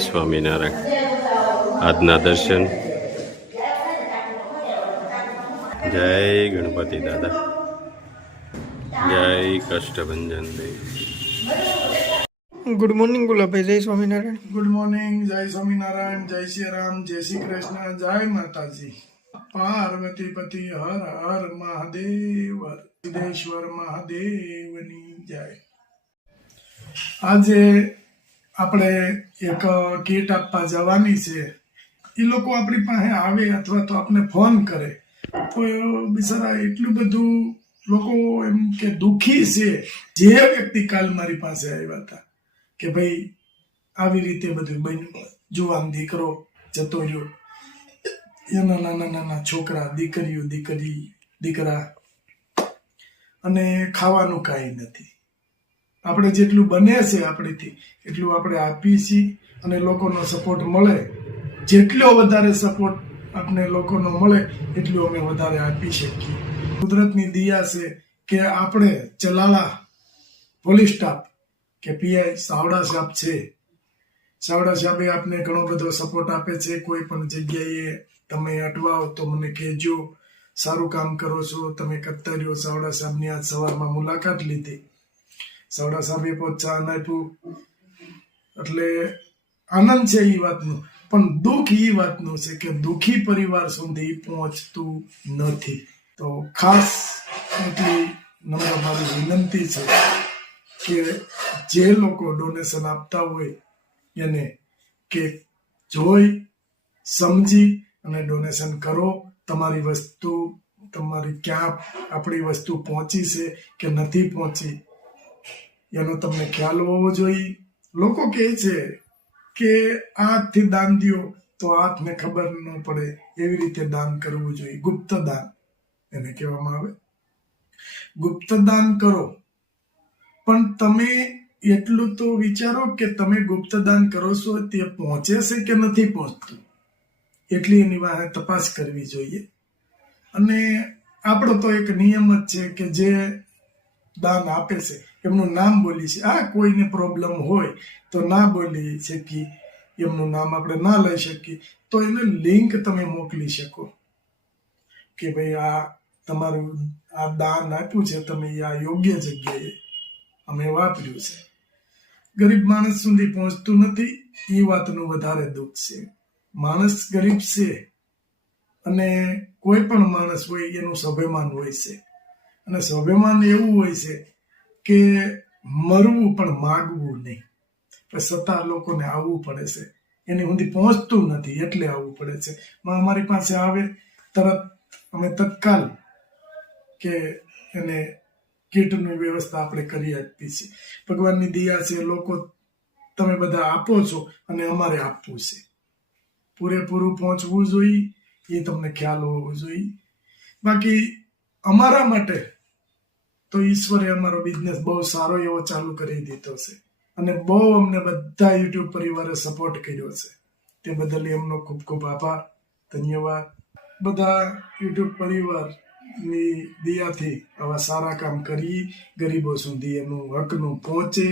સ્વામિનારાયણ. આજના દર્શન. જય ગણપતિ દાદા, જય કષ્ટભંજન દેવ. Good morning Gulabbhai. જય સ્વામિનારાયણ. Good morning. જય સ્વામિનારાયણ. જય શ્રી રામ. જય શ્રી કૃષ્ણ. જય માતાજી. પાર્વતી પતિ હર હર મહાદેવ. સિદ્ધેશ્વર મહાદેવની જય. આજે આપણે એક કીટ આપવા જવાની છે. એ લોકો આપણી પાસે આવે અથવા તો આપણે ફોન કરે તો બિચારા એટલું બધું લોકો એમ કે દુઃખી છે. જે વ્યક્તિ કાલ મારી પાસે આવ્યા હતા કે ભાઈ આવી રીતે બધું બન્યું, જુવાન દીકરો જતો રહ્યો, એના નાના નાના છોકરા, દીકરીઓ, દીકરા, અને ખાવાનું કાંઈ નથી. આપણે જેટલું બને છે આપણીથી એટલું આપણે આપીએ છીએ અને લોકોનો સપોર્ટ મળે. જેટલો વધારે સપોર્ટ આપણે લોકોનો મળે એટલું અમે વધારે આપી શકીએ. કુદરતની દિયા છે કે આપણે ચલાલા પોલીસ સ્ટાફ કે પીઆઈ સાવડા સાહેબ છે. સાવડા સાહેબે આપને ઘણો બધો સપોર્ટ આપે છે. કોઈ પણ જગ્યાએ તમે અટવાઓ તો મને કહેજો. સારું કામ કરો છો તમે, કરતા રહ્યો. સાવડા સાહેબની આજ સવારમાં મુલાકાત લીધી. સાવડા સાહેબે પ્રોત્સાહન આપ્યું એટલે આનંદ છે એ વાતનું. પણ દુઃખ એ વાતનું છે કે દુઃખી પરિવાર સુધી પહોંચતું નથી. તો ખાસ એટલી નમ્ર મારી વિનંતી છે કે જે લોકો ડોનેશન આપતા હોય એને કે જોઈ સમજી અને ડોનેશન કરો. તમારી વસ્તુ, તમારી ક્યાં આપણી વસ્તુ પહોંચી છે કે નથી પહોંચી એનો તમને ખ્યાલ હોવો જોઈએ. લોકો કહે છે કે હાથથી દાન દો તો હાથને ખબર ન પડે, એવી રીતે દાન કરવું જોઈએ. ગુપ્ત દાન એને કહેવામાં આવે. ગુપ્ત દાન કરો, પણ તમે એટલું તો વિચારો કે તમે ગુપ્ત દાન કરો છો તે પહોંચે છે કે નથી પહોંચતું, એટલી એની વાહે તપાસ કરવી જોઈએ. અને આપણો તો એક નિયમ જ છે કે જે દાન આપે છે એમનું નામ બોલી છે. કોઈને પ્રોબ્લેમ હોય તો ના બોલી શકીએ, એમનું નામ આપણે ના લઈ શકીએ તો એને લિંક તમે મોકલી શકો કે ભાઈ આ તમારું આ દાન આપ્યું છે તમે, આ યોગ્ય જગ્યાએ અમે વાપર્યું છે. ગરીબ માણસ સુધી પહોંચતું નથી એ વાતનું વધારે દુઃખ છે. માણસ ગરીબ છે અને કોઈ પણ માણસ હોય એનું સ્વાભિમાન હોય છે. અને સ્વાભિમાન એવું હોય છે કે મરવું પણ માગવું નહીં. છતાં લોકોને આવવું પડે છે. એની સુધી પહોંચતું નથી એટલે આવવું પડે છે. અમારી પાસે આવે તરત અમે તત્કાલ કે એને કીટની વ્યવસ્થા આપણે કરી આપીએ છીએ. ભગવાનની દયા છે. લોકો તમે બધા આપો છો અને અમારે આપવું છે. પૂરેપૂરું પહોંચવું જોઈએ એ તમને ખ્યાલ હોવો જોઈએ. બાકી અમારા માટે તો ઈશ્વરે અમારો બિઝનેસ બહુ સારો એવો ચાલુ કરી દીધો છે અને બહુ અમને બધા યુટ્યુબ પરિવારે સપોર્ટ કર્યો છે. તે બદલ એમનો ખૂબ ખૂબ આભાર, ધન્યવાદ. બધા યુટ્યુબ પરિવારની દયાથી આવા સારા કામ કરી ગરીબો સુધી એનું હકનું પહોંચે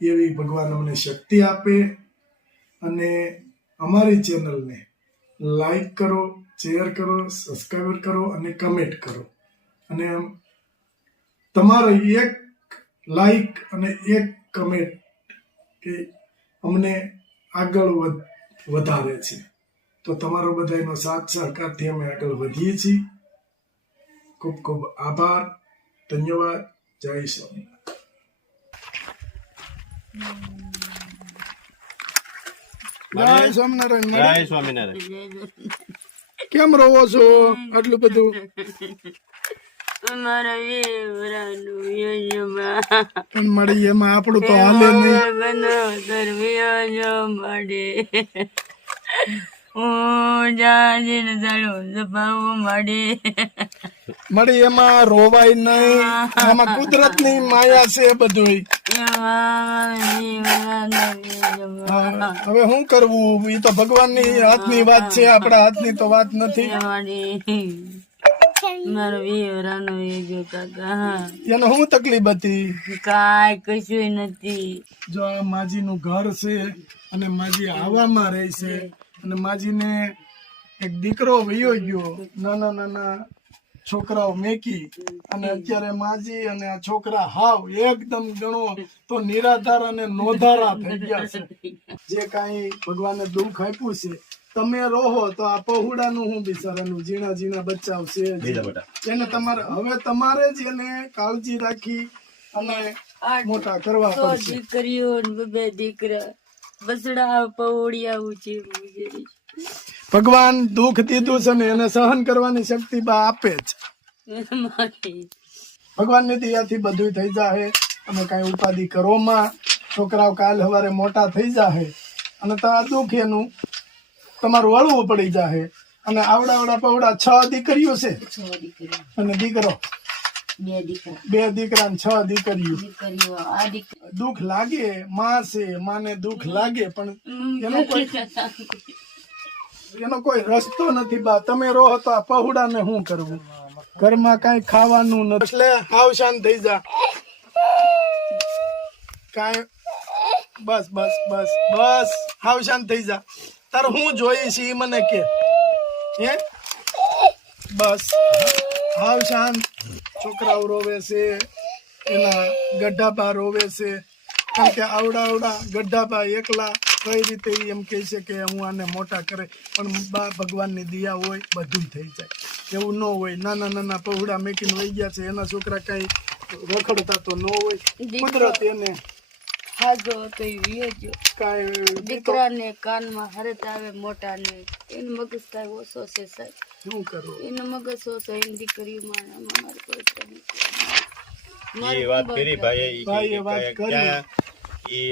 એવી ભગવાન અમને શક્તિ આપે. અને અમારી ચેનલને લાઈક કરો, શેર કરો, સબસ્ક્રાઈબ કરો અને કમેન્ટ કરો. અને તમારો એક લાઈક અને એક કમેન્ટ કે અમને આગળ વધારે છે. તો તમારો બધાનો સાથ સહકારથી અમે આગળ વધીએ છીએ. ખૂબ ખૂબ આભાર, ધન્યવાદ. જય સ્વામિનારાયણ. જય સ્વામિનારાયણ. જય સ્વામિનારાયણ. કેમ રહો છો આટલું બધું? પણ મળી એમાં આપણું તો હાલે મળી એમાં રોવાય નહીં. આમાં કુદરત ની માયા છે બધું. હવે શું કરવું, એ તો ભગવાન ની હાથની વાત છે, આપણા હાથની તો વાત નથી. મારો વિવરાનો એ જો કાકા એને શું તકલીફ હતી? કાંઈ કશું નથી. જો આ માજીનું ઘર છે અને માજી આવામાં રહે છે અને માજીને એક દીકરો વયો ગયો, નાના નાના છોકરાઓ મેકી, અને અત્યારે માજી અને આ છોકરા હાવ એકદમ ગણો તો નિરાધાર અને નોધારા થઈ ગયા છે. જે કાંઈ ભગવાને દુઃખ આપ્યું છે, તમે રહો તો આ પહોળાનું હું બિચારાનું ઝીણા ઝીણા બચ્ચાઓ છે એને તમારે હવે તમારે જ એને કાળજી રાખી અને મોટા કરવા પડશે. દીકરીઓ ને બે દીકરા બસડા પૌડિયા છે. ભગવાન દુઃખ દીધું છે ને એને સહન કરવાની શક્તિ બા આપે જ. ભગવાનની દયાથી બધું થઈ જાય અને કઈ ઉપાધિ કરોમાં છોકરાઓ કાલ સવારે મોટા થઈ જાય અને તો આ દુઃખ એનું તમારું હળવું પડી જાય. અને આવડા પવડા 6 દીકરીઓ છે અને દીકરો, 2 દીકરા ને 6 દીકરીઓ. દુઃખ લાગે, માં છે, માને દુઃખ લાગે, પણ એનો કોઈ રસ્તો નથી બા. તમે રહો તો આ પહોળા ને શું કરવું? ઘરમાં કઈ ખાવાનું નથી એટલે હાવ શાંત થઈ જા. કાંઈ બસ બસ બસ બસ હાવ શાંત થઈ જા. તારે હું જોઈએ છે મને કે હે? બસ હાવ શાંત. છોકરાઓ રોવે છે, એના ગઢાબા રોવે છે, કારણ કે આવડા ગઢાબા એકલા કઈ રીતે એમ કહે છે કે હું આને મોટા કરે, પણ બા ભગવાનની દયા હોય બધું થઈ જાય. એવું ન હોય. નાના નાના પહોળા મેકીને વહી ગયા છે, એના છોકરા કઈ રખડતા તો ન હોય. કુદરત એને દીકરાને કાનમાં હરત આવે, મોટા ને એનો મગજ થાય ઓછો છે સાહેબ. શું કરવું? એનો મગજ ઓછો, એની દીકરીઓમાં એ વાત કરી ભાઈ ભાઈએ વાત કરી.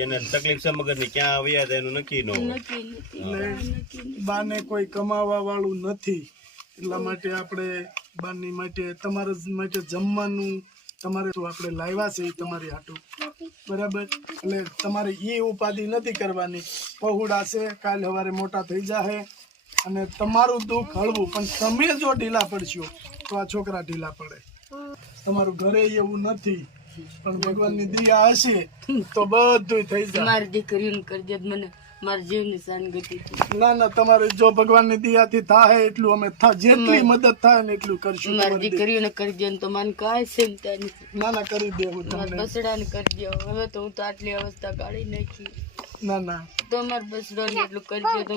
એને તકલીફ છે મગજની, ક્યાં આવ્યા હતા એનું નક્કી ન હોય. બાને કોઈ કમાવા વાળું નથી, એટલા માટે આપણે બાની માટે તમારા માટે જમવાનું તમારે આપણે લાવ્યા છે એ તમારી હાટું, બરાબર? એટલે તમારે એ ઉપાધિ નથી કરવાની. પહોળા છે, કાલ સવારે મોટા થઈ જાય અને તમારું દુઃખ હળવું. પણ તમે જો ઢીલા પડશો તો આ છોકરા ઢીલા પડે. તમારું ઘરે એવું નથી, પણ ભગવાનની દયા હશે તો બધું થઈ જાય. મારી દીકરીઓને કરજે મને મારા જીવની શાનગતિ. ના તમારે જો ભગવાનની દયાથી થાય એટલું અમે જેટલી મદદ થાય ને એટલું કરશું. મારી દીકરીઓને કરજે તો મને કાંઈ ચિંતા નથી. ના કરી દેવું તમને. બસડાને કરજો. હવે તો હું તો આટલી અવસ્થા કાઢી નાખી. ના તો મારા બસડાને એટલું કરજો તો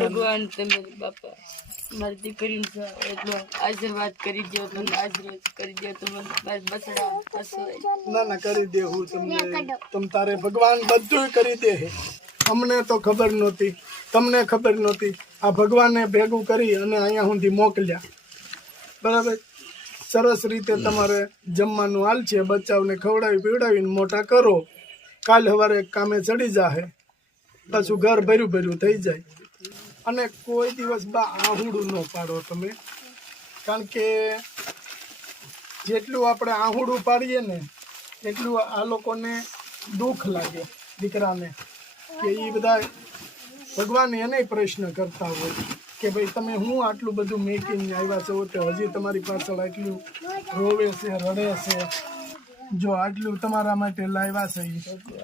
ભગવાન તમે બાપા મારી દીકરીને એટલો આશીર્વાદ કરી દો, તમે આશીર્વાદ કરી દો તો મારી બસડા હસવાય. ના કરી દેવું તમને. તમ તારે ભગવાન બધું કરી દે. અમને તો ખબર નહોતી, તમને ખબર નહોતી. આ ભગવાને ભેગું કરી અને અહીંયા સુધી મોકલ્યા, બરાબર? સરસ રીતે તમારે જમવાનું હાલ છે, બચ્ચાઓને ખવડાવી પીવડાવીને મોટા કરો. કાલ સવારે કામે ચડી જાય, પાછું ઘર ભર્યું થઈ જાય. અને કોઈ દિવસ બા આહુડું ન પાડો તમે, કારણ કે જેટલું આપણે આહુડું પાડીએ ને એટલું આ લોકોને દુઃખ લાગે દીકરાને, કે એ બધા ભગવાન એને પ્રશ્ન કરતા હોય કે ભાઈ તમે હું આટલું બધું મેકીને આવ્યા છો તો હજી તમારી પાછળ આટલું રોવે છે, રડે છે. જો આટલું તમારા માટે લાવ્યા છે,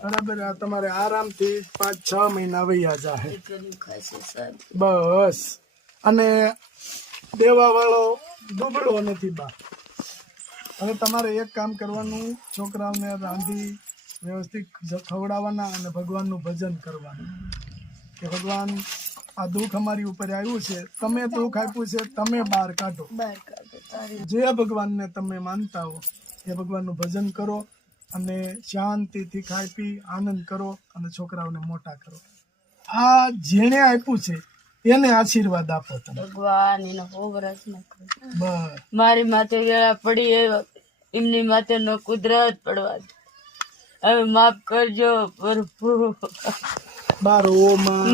બરાબર? આ તમારે આરામથી 5-6 મહિના વૈયા જાય બસ. અને દેવા વાળો દુબળો નથી બા. હવે તમારે એક કામ કરવાનું, છોકરાઓને રાંધી વ્યવસ્થિત ખવડાવવાના અને ભગવાનનું ભજન કરવાનું કે ભગવાન આ દુઃખ અમારી ઉપર આવ્યું છે, તમે દુઃખ આપ્યું છે, તમે બહાર કાઢો. જે ભગવાનને તમે માનતા હો એ ભગવાનનું ભજન કરો અને શાંતિથી ખાઈ પી આનંદ કરો અને છોકરાઓને મોટા કરો. આ જેને આપ્યું છે એને આશીર્વાદ આપો તમે. ભગવાન એનો હોવરસ ન કરે. બસ મારી માથે વેળા પડી એમની માથે નો કુદરત પડવા દે. હવે માફ કરજો પ્રભુ,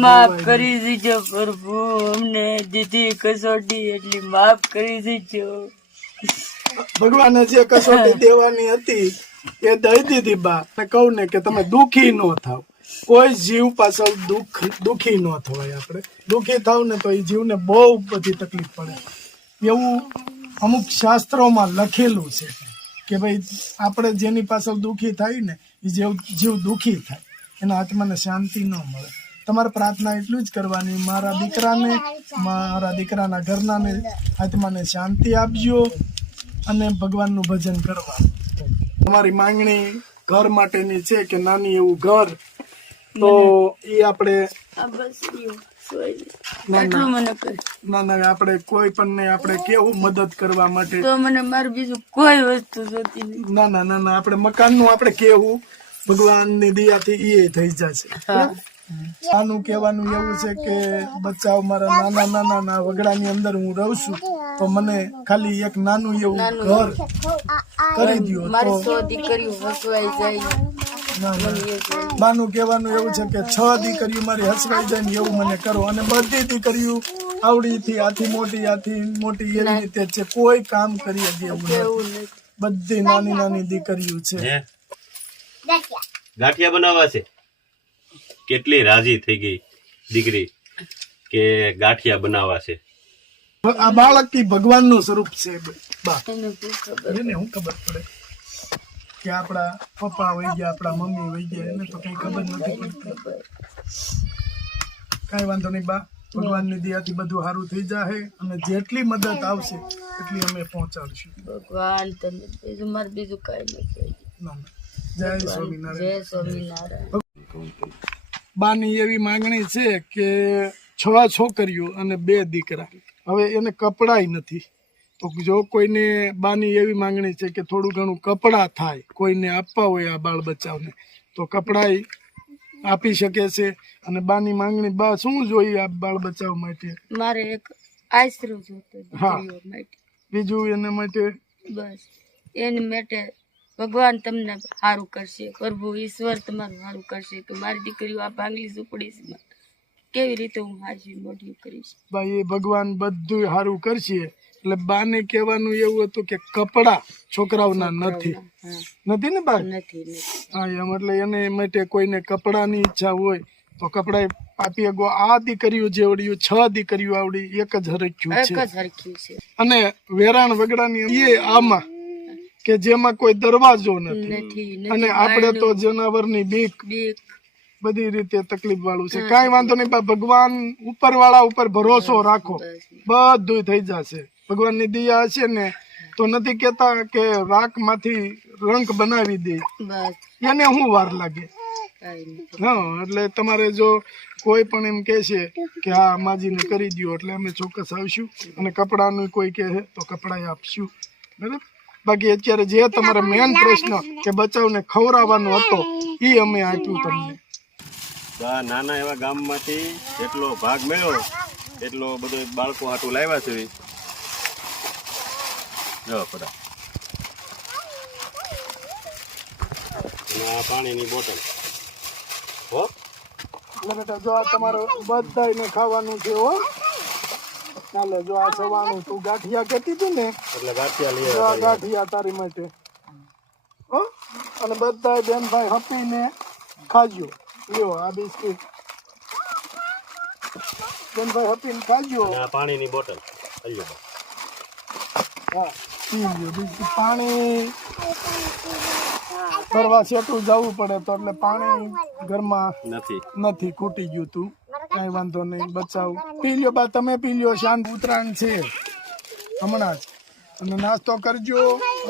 માફ કરી દીજો પ્રભુ. અમને દીધી કસોટી એટલી માફ કરી દીજો. ભગવાને જે કસોટી દેવાની હતી એ દઈ દીધી બા. કહું ને કે તમે દુઃખી ન થાવ, કોઈ જીવ પાછળ દુઃખી ન થવાય. આપણે દુઃખી થાવ ને તો એ જીવને બહુ બધી તકલીફ પડે. એવું અમુક શાસ્ત્રોમાં લખેલું છે કે ભાઈ આપણે જેની પાછળ દુઃખી થાય ને એ જીવ દુઃખી થાય, એના આત્માને શાંતિ ન મળે. તમારે પ્રાર્થના એટલું જ કરવાની, મારા દીકરાને, મારા દીકરાના ઘરનાને આત્માને શાંતિ આપજો અને ભગવાનનું ભજન કરવા. તમારી માંગણી ઘર માટેની છે કે નાની એવું ઘર, તો એ આપણે ના આપણે કોઈ પણ ને આપણે કેવું મદદ કરવા માટે, તો મને મારું બીજું કોઈ વસ્તુ જોતી નહીં. ના આપણે મકાનનું આપણે કેવું ભગવાનની દયાથી એ થઈ જશે. આનું કહેવાનું એવું છે કે બચાવ મારા નાના વગડાની અંદર હું રહું છું, તો મને ખાલી એક નાનું એવું ઘર કરી દો. મારી 100 દીકરીઓ વસવાઈ જાય. બાનું કહેવાનું એવું છે કે 6 દીકરીઓ મારી હસવાઈ જાય ને એવું મને કરો. અને બધી દીકરીઓ આવડીથી આથી મોટી એવી રીતે છે, કોઈ કામ કરી દે એવું નથી. બધી નાની દીકરીઓ છે. ગાંઠિયા બનાવવા છે. કેટલી રાજી થઈ ગઈ દીકરી કે ગાંઠિયા બનાવવા છે. આ બાળક ભગવાનનું સ્વરૂપ છે. એને શું ખબર પડે કે આપણા પપ્પા વહી ગયા, આપણા મમ્મી વહી ગયા, એને તો કઈ ખબર નથી પડતી. કઈ વાંધો નહીં બા, ભગવાનની દયાથી બધું સારું થઈ જાય અને જેટલી મદદ આવશે એટલી અમે પહોંચાડશું. ભગવાન તમે બીજું મારે બીજું કઈ નથી. જય સ્વામિનારાયણ. જય સ્વામિનારાયણ. બાની એવી માંગણી છે કે 6 છોકરીઓ અને 2 દીકરા. હવે એને કપડાય નથી, તો જો કોઈને બાની એવી માંગણી છે કે થોડું ઘણું કપડાં થાય, કોઈને આપવા હોય આ બાળ બચાવને, તો કપડાય આપી શકે છે. અને બાની માંગણી, બા શું જોઈએ આ બાળ બચાવ માટે? મારે એક આશરો જોતો. હા, બીજું એને માટે બસ એની માટે ભગવાન તમને સારું કરશે, પ્રભુ ઈશ્વર તમારું સારું કરશે કે મારી દીકરીઓ આ ભાંગલી ઝૂંપડી કેવી રીતે હું હાજી મોઢી કરીશ. ભાઈ એ ભગવાન બધું સારું કરશે. એટલે બાને કહેવાનું એવું હતું કે કપડા છોકરાઓના નથી ને બા? નથી. હા, એમ એટલે એને માટે કોઈને કપડાની ઈચ્છા હોય તો કપડા આપી ગો. આ દીકરીઓ જેવડી 6 દીકરીઓ આવડી એક જ હરખ્યું છે. અને વેરાણ વગડાની એ આમાં કે જેમાં કોઈ દરવાજો નથી, અને આપણે તો જનાવરની બીક બધી રીતે તકલીફ વાળું છે. કઈ વાંધો નહીં, ભગવાન ઉપરવાળા ઉપર ભરોસો રાખો, બધું થઈ જશે. ભગવાનની દયા હશે ને તો નથી કેતા કે રાખ માંથી રંગ બનાવી દે, એને શું વાર લાગે? હા, એટલે તમારે જો કોઈ પણ એમ કે છે કે હા માજીને કરી દો, એટલે અમે ચોક્કસ આવશું. અને કપડાનું કોઈ કહે તો કપડા આપશું, બરાબર? બાકી અત્યારે જે તમારે મેન પ્રશ્ન કે બચાવને ખવડાવવાનો હતો એ અમે આપ્યું તમને. નાના એવા ગામમાંથી જેટલો ભાગ મળ્યો એટલો બધો બાળકો હાટું લાવ્યા છે. જો પડા પાણીની બોટલ. હો બેટા, જો આ તમારે બધાને ખાવાનું છે. હો ચાલે, જો આ સવાણું તું ગાંઠિયા કહેતી હતી ને, એટલે ગાંઠિયા લઈ ગાંઠિયા તારી માટે. હો, અને બધા બેનભાઈ હપીને ખાજો. લ્યો આ બિસ્કિટ, બેનભાઈ હપીને ખાજો. પાણીની બોટલ. હા, પી લ્યો બિસ્કિટ. પાણી ફરવા સેટું જવું પડે તો એટલે પાણી ઘરમાં નથી, ખૂટી ગયું તું. કઈ વાંધો નહીં, બચાવ પી લ્યો બા, તમે પી લ્યો. શાંત ઉતરાણ છે હમણાં જ, અને નાસ્તો કરજો.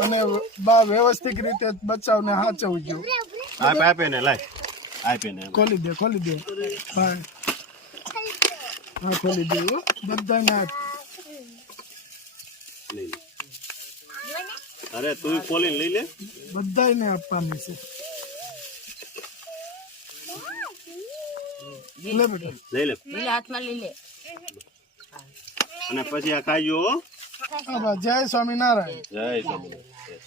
અને બા વ્યવસ્થિત રીતે બચાવને હાચવજો. ખોલી દે હા, ખોલી દે. બધાને અરે તું ખોલીને લઈ લે. બધાને આપવાની છે. લે બેટા, લઈ લે. હાથમાં લઈ લે. અને પછી આ ખાઈજો. જય સ્વામિનારાયણ. જય સ્વામિનારાયણ.